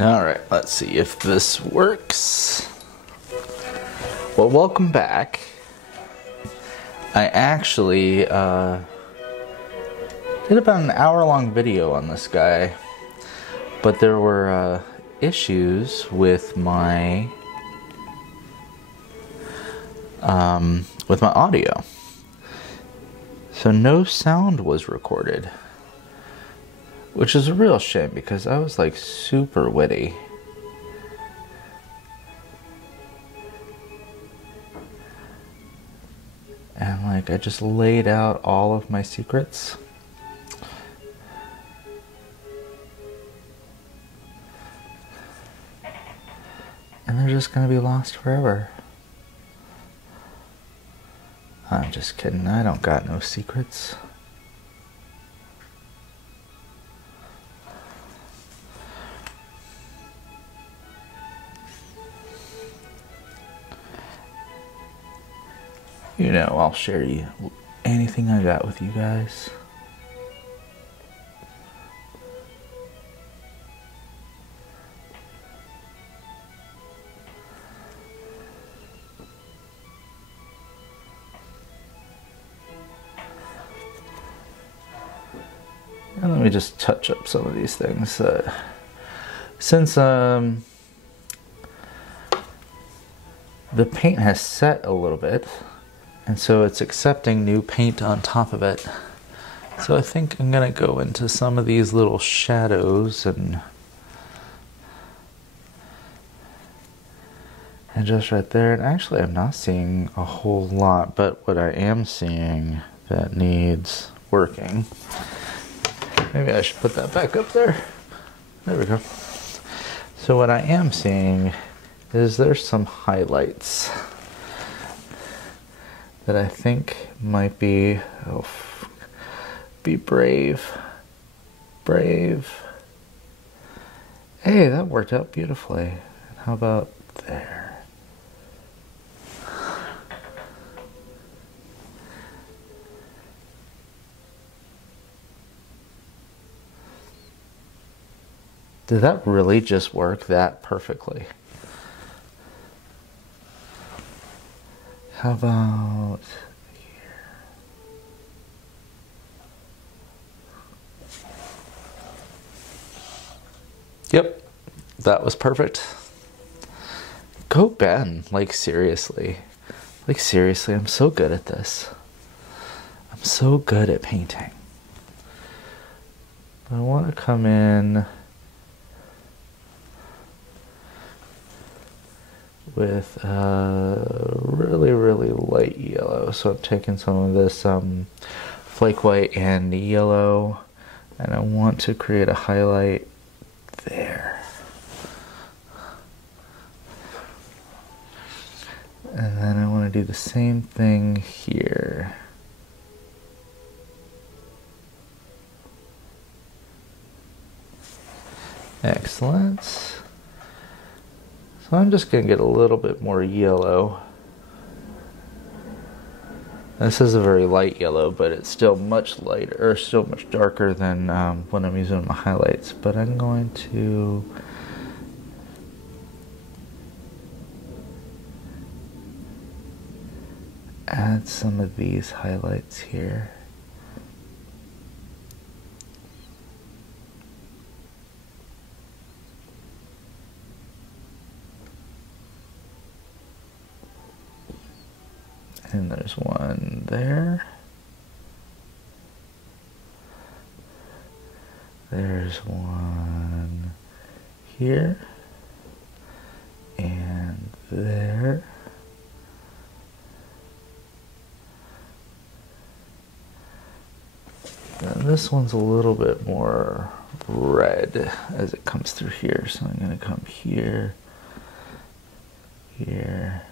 All right, let's see if this works. Well, welcome back. I actually did about an hour-long video on this guy, but there were issues with my audio. So no sound was recorded, which is a real shame because I was like super witty. And like I just laid out all of my secrets. And they're just gonna be lost forever. I'm just kidding, I don't got no secrets. You know, I'll share anything I got with you guys. And let me just touch up some of these things. Since the paint has set a little bit, and so it's accepting new paint on top of it. So I think I'm gonna go into some of these little shadows and just right there. And actually I'm not seeing a whole lot, but what I am seeing that needs working. Maybe I should put that back up there. There we go. So what I am seeing is there's some highlights that I think might be, be brave. Brave. Hey, that worked out beautifully. How about there? Did that really just work that perfectly? How about here? Yep, that was perfect. Go Ben, like seriously. Like seriously, I'm so good at this. I'm so good at painting. I want to come in with really, really light yellow. So I'm taking some of this flake white and yellow, and I want to create a highlight there. And then I want to do the same thing here. Excellent. So I'm just going to get a little bit more yellow. This is a very light yellow, but it's still much lighter, or still much darker than when I'm using my highlights. But I'm going to add some of these highlights here. And there's one there. There's one here. And there. And this one's a little bit more red as it comes through here. So I'm going to come here, here.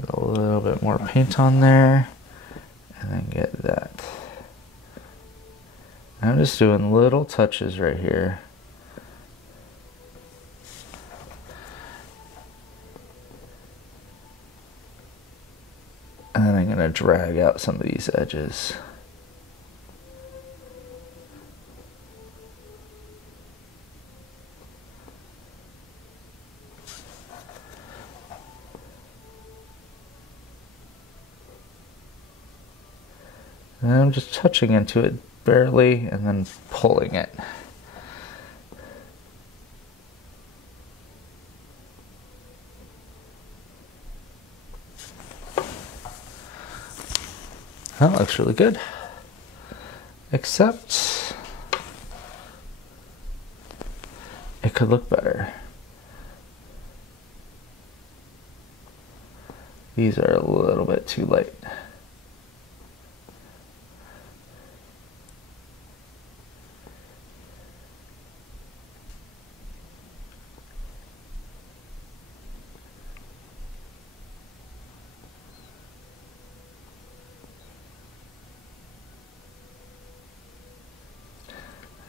Get a little bit more paint on there, and then get that. I'm just doing little touches right here. And I'm going to drag out some of these edges. And I'm just touching into it barely and then pulling it. That looks really good. Except it could look better. These are a little bit too light.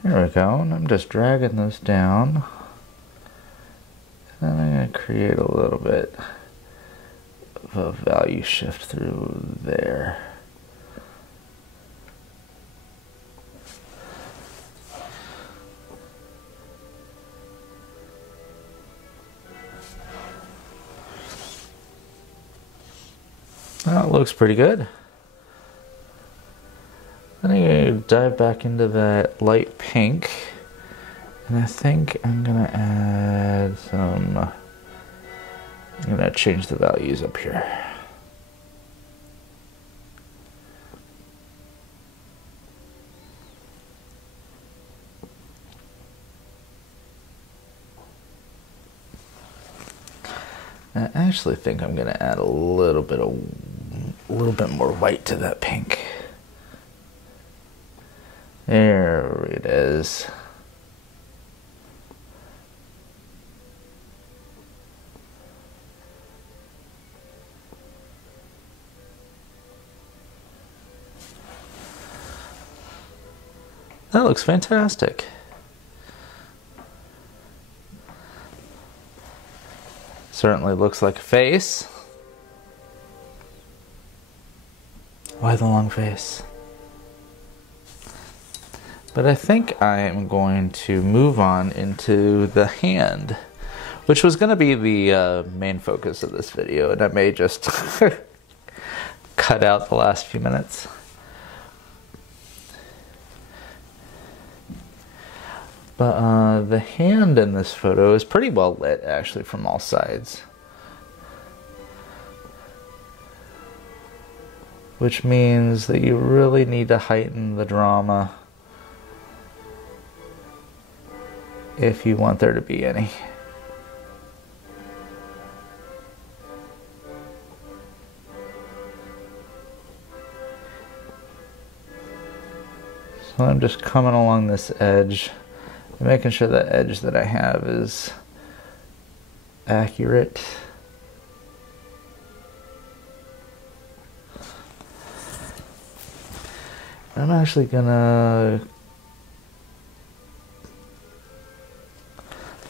There we go, and I'm just dragging those down. And I'm going to create a little bit of a value shift through there. That looks pretty good. Then I'm going to dive back into that light pink, and I think I'm going to add some, I'm going to change the values up here. I actually think I'm going to add a little bit more white to that pink. There it is. That looks fantastic. Certainly looks like a face. Why the long face? But I think I am going to move on into the hand, which was going to be the main focus of this video, and I may just cut out the last few minutes. But the hand in this photo is pretty well lit, actually, from all sides. Which means that you really need to heighten the drama if you want there to be any. So I'm just coming along this edge and making sure the edge that I have is accurate. I'm actually gonna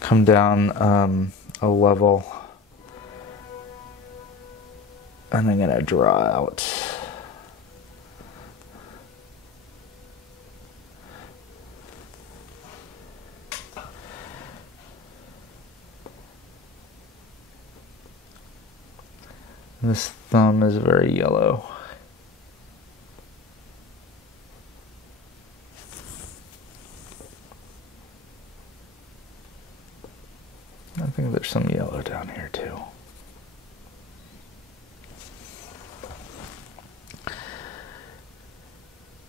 come down a level, and I'm gonna draw out. This thumb is very yellow. I think there's some yellow down here too.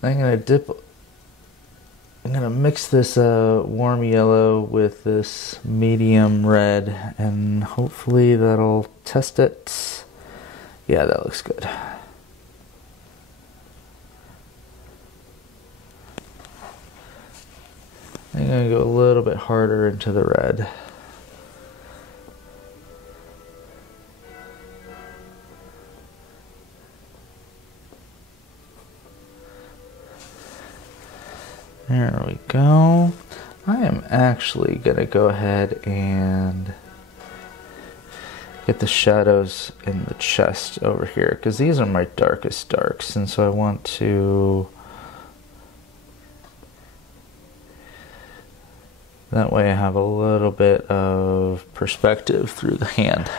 I'm gonna mix this warm yellow with this medium red, and hopefully that'll test it. Yeah, that looks good. I'm gonna go a little bit harder into the red. There we go. I am actually gonna go ahead and get the shadows in the chest over here, because these are my darkest darks, and so I want to, that way I have a little bit of perspective through the hand.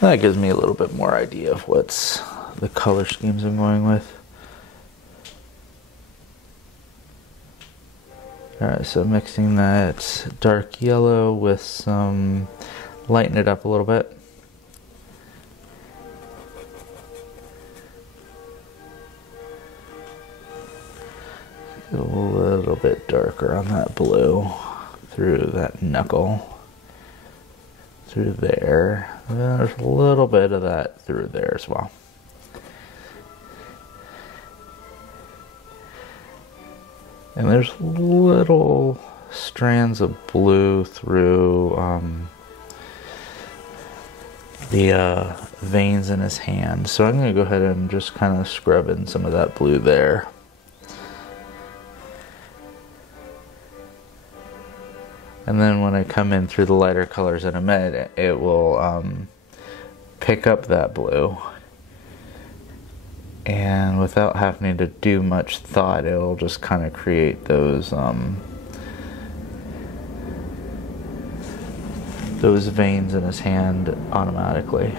That gives me a little bit more idea of what's the color schemes I'm going with. Alright, so mixing that dark yellow with some, lighten it up a little bit. A little bit darker on that blue through that knuckle. Through there. And then there's a little bit of that through there as well. And there's little strands of blue through the veins in his hand. So I'm going to go ahead and just kind of scrub in some of that blue there. And then when I come in through the lighter colors in a minute, it will pick up that blue. And without having to do much thought, it'll just kind of create those veins in his hand automatically.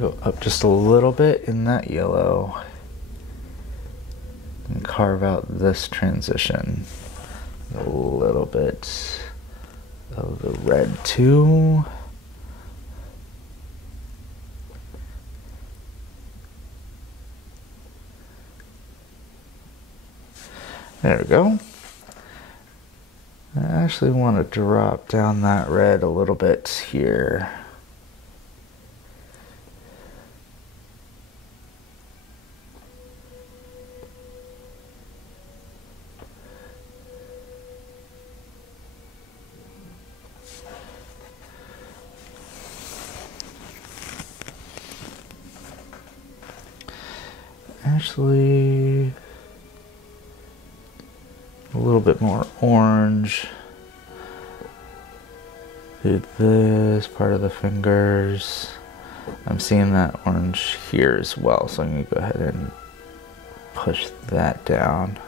Go up just a little bit in that yellow and carve out this transition. A little bit of the red too. There we go. I actually want to drop down that red a little bit here. Actually, a little bit more orange through this part of the fingers. I'm seeing that orange here as well, so I'm going to go ahead and push that down.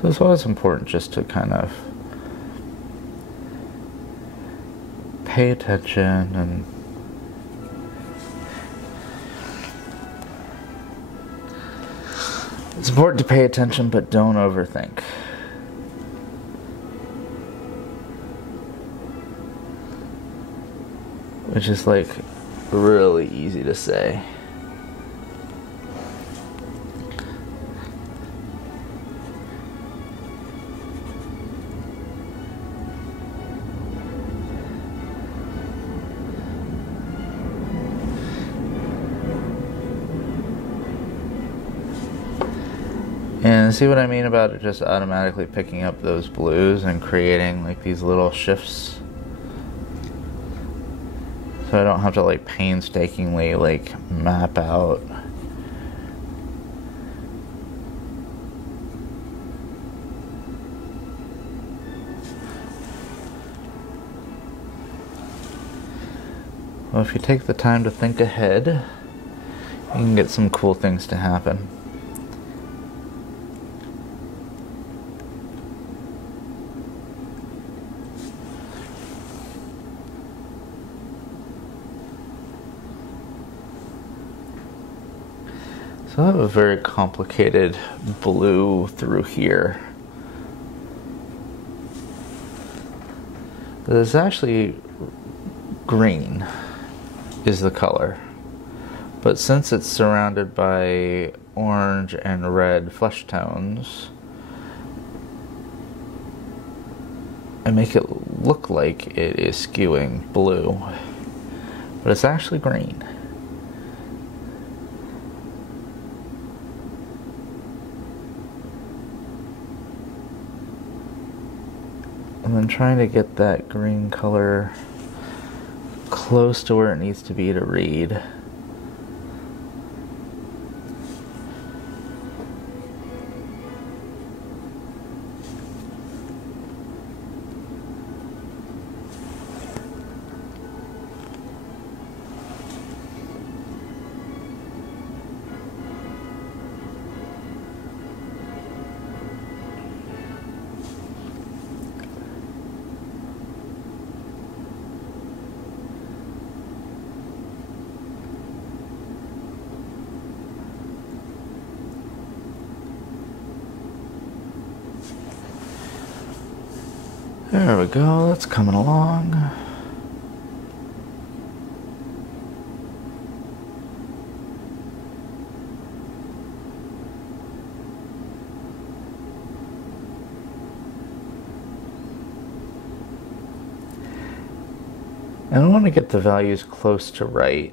So it's always important just to kind of pay attention and it's important to pay attention, but don't overthink. Which is like really easy to say. And see what I mean about it just automatically picking up those blues and creating like these little shifts? So I don't have to like painstakingly like map out. Well, if you take the time to think ahead, you can get some cool things to happen. So I have a very complicated blue through here. There's actually green is the color, but since it's surrounded by orange and red flesh tones, I make it look like it is skewing blue, but it's actually green. And then trying to get that green color close to where it needs to be to read. There we go, that's coming along. And I want to get the values close to right,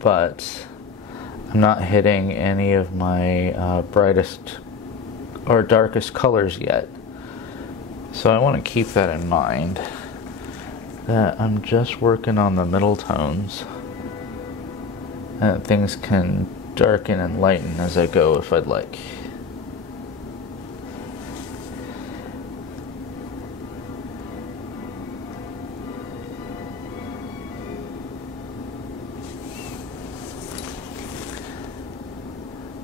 but I'm not hitting any of my brightest or darkest colors yet. So I want to keep that in mind, that I'm just working on the middle tones, and things can darken and lighten as I go if I'd like.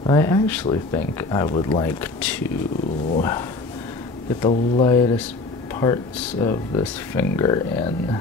I actually think I would like to get the lightest parts of this finger in.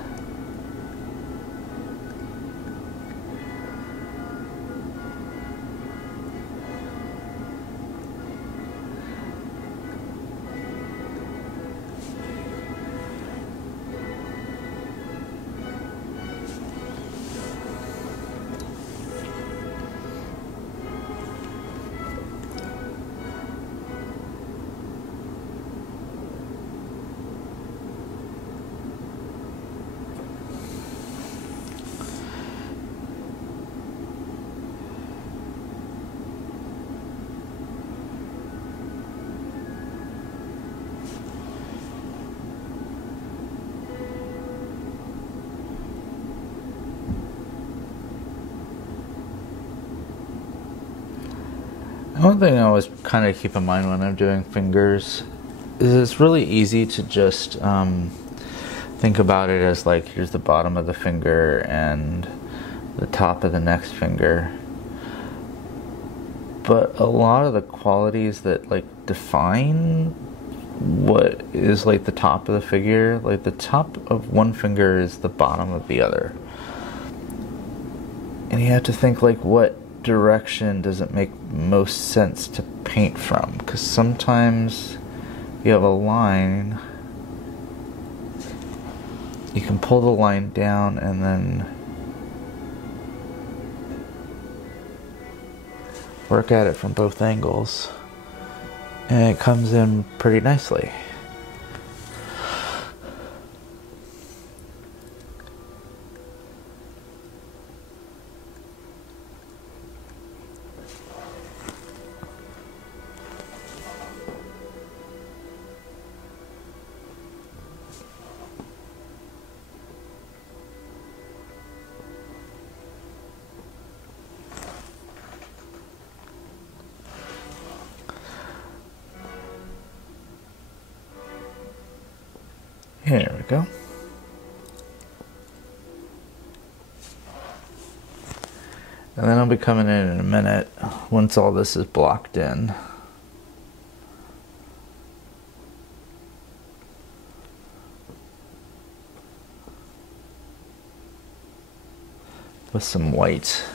One thing I always kind of keep in mind when I'm doing fingers is it's really easy to just think about it as like, here's the bottom of the finger and the top of the next finger. But a lot of the qualities that like define what is like the top of the figure, like the top of one finger is the bottom of the other. And you have to think like, what direction does it make most sense to paint from? Because sometimes you have a line, you can pull the line down and then work at it from both angles, and it comes in pretty nicely. Here we go. And then I'll be coming in a minute once all this is blocked in. With some white.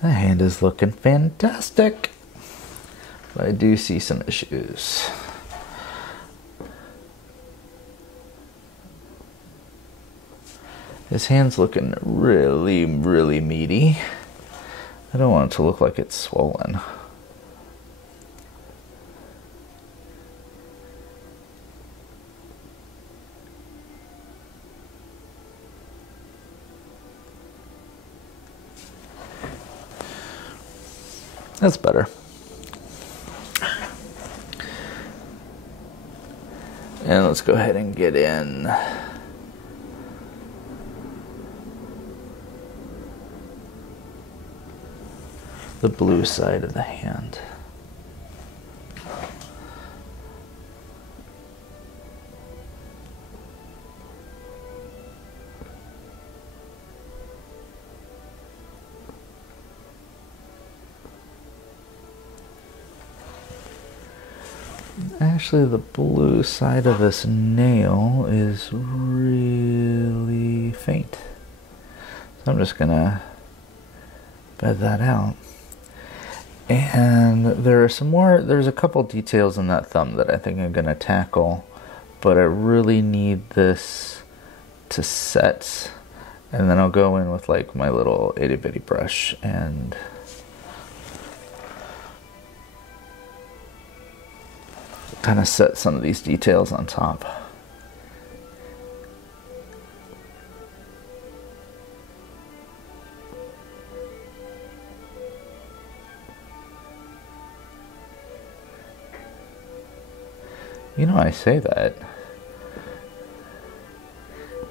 The hand is looking fantastic. But I do see some issues. His hand's looking really, really meaty. I don't want it to look like it's swollen. That's better. And let's go ahead and get in the blue side of the hand. Actually, the blue side of this nail is really faint. So I'm just gonna bed that out. And there's a couple details in that thumb that I think I'm gonna tackle, but I really need this to set, and then I'll go in with like my little itty bitty brush and kind of set some of these details on top. You know, I say that.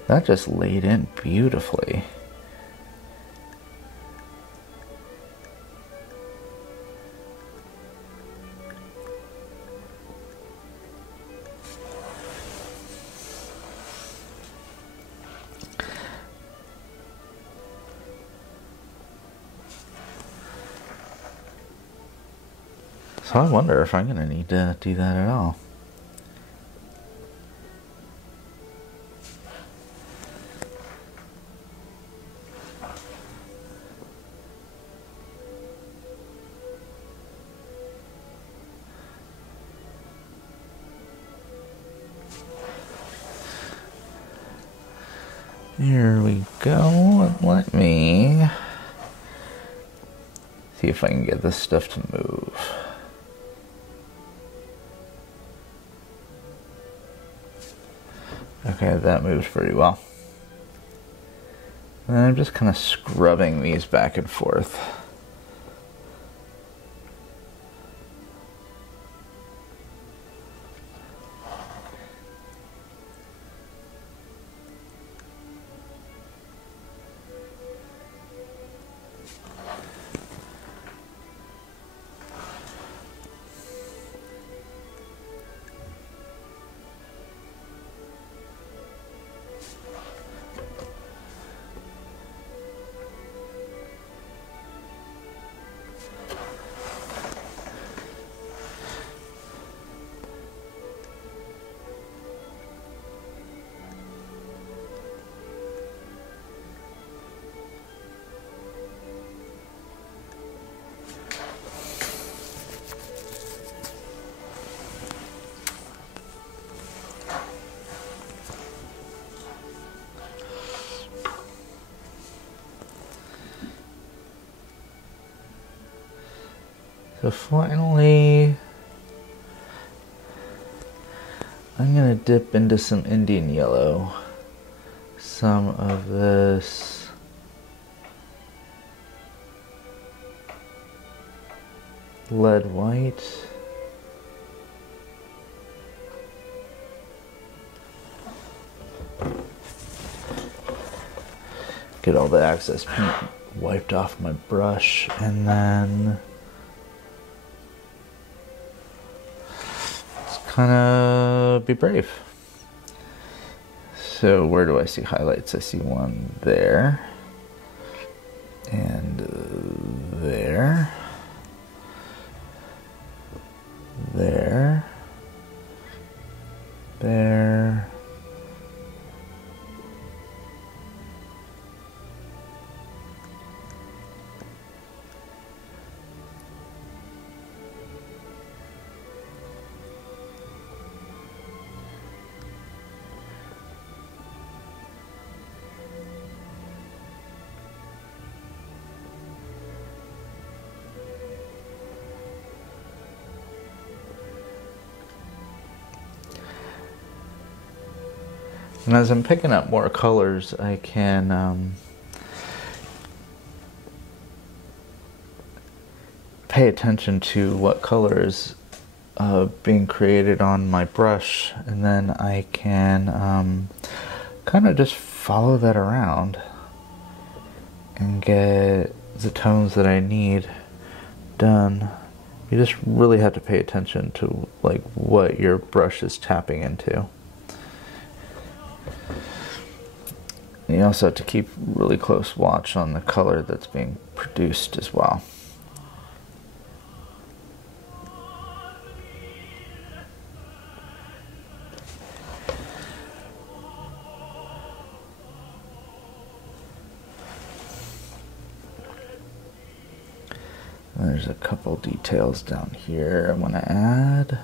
That just laid in beautifully. So I wonder if I'm going to need to do that at all. Here we go. Let me see if I can get this stuff to move. Okay, that moves pretty well. And then I'm just kind of scrubbing these back and forth. So finally, I'm going to dip into some Indian yellow, some of this lead white, get all the excess paint wiped off my brush, and then kind of be brave. So where do I see highlights? I see one there. And as I'm picking up more colors, I can pay attention to what color is being created on my brush, and then I can kind of just follow that around and get the tones that I need done. You just really have to pay attention to like what your brush is tapping into. And you also have to keep really close watch on the color that's being produced as well. There's a couple details down here I want to add.